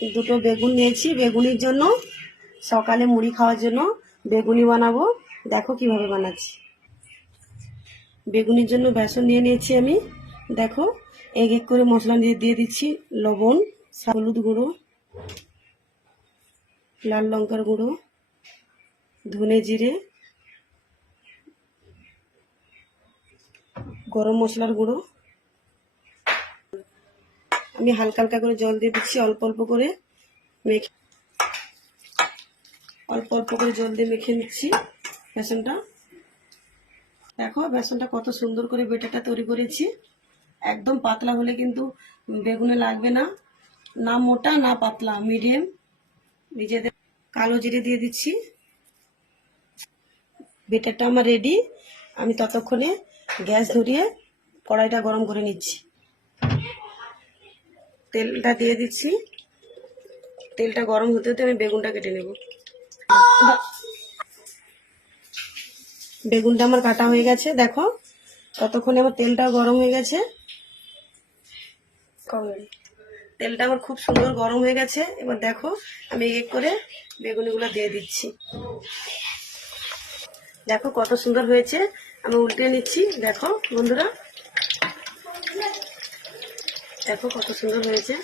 দুটো বেগুন নিয়েছি, বেগুনির জন্য সকালে মুড়ি খাওয়ার জন্য বেগুনি বানাবো। দেখো কিভাবে বানাচ্ছি। বেগুনির জন্য বেসন নিয়ে নিয়েছি আমি। দেখো এক এক করে মশলা দিয়ে দিচ্ছি। লবণ, হলুদ গুঁড়ো, লাল লঙ্কার গুঁড়ো, ধনে জিরে, গরম মশলার গুঁড়ো। আমি হালকা হালকা করে জল দিয়ে দিচ্ছি, অল্প অল্প করে জল দিয়ে মেখে নিচ্ছি বেসনটা। দেখো বেসনটা কত সুন্দর করে বেটাটা তৈরি করেছি। একদম পাতলা হলে কিন্তু বেগুনে লাগবে না, না মোটা না পাতলা, মিডিয়াম। নিজেদের কালো জিরে দিয়ে দিচ্ছি। বেটারটা আমার রেডি। আমি ততক্ষণে গ্যাস ধরিয়ে কড়াইটা গরম করে নিচ্ছি। তেলটা দিয়ে দিচ্ছি। তেলটা গরম হতে হতে আমি বেগুনটা কেটে নেব। বেগুনটা আমার কাটা হয়ে গেছে। দেখো ততক্ষণে আমার তেলটাও গরম হয়ে গেছে। তেলটা আমার খুব সুন্দর গরম হয়ে গেছে। এবার দেখো আমি এক করে বেগুনিগুলো দিয়ে দিচ্ছি। দেখো কত সুন্দর হয়েছে। আমি উল্টে নিচ্ছি। দেখো বন্ধুরা, দেখো কত সুন্দর হয়েছে।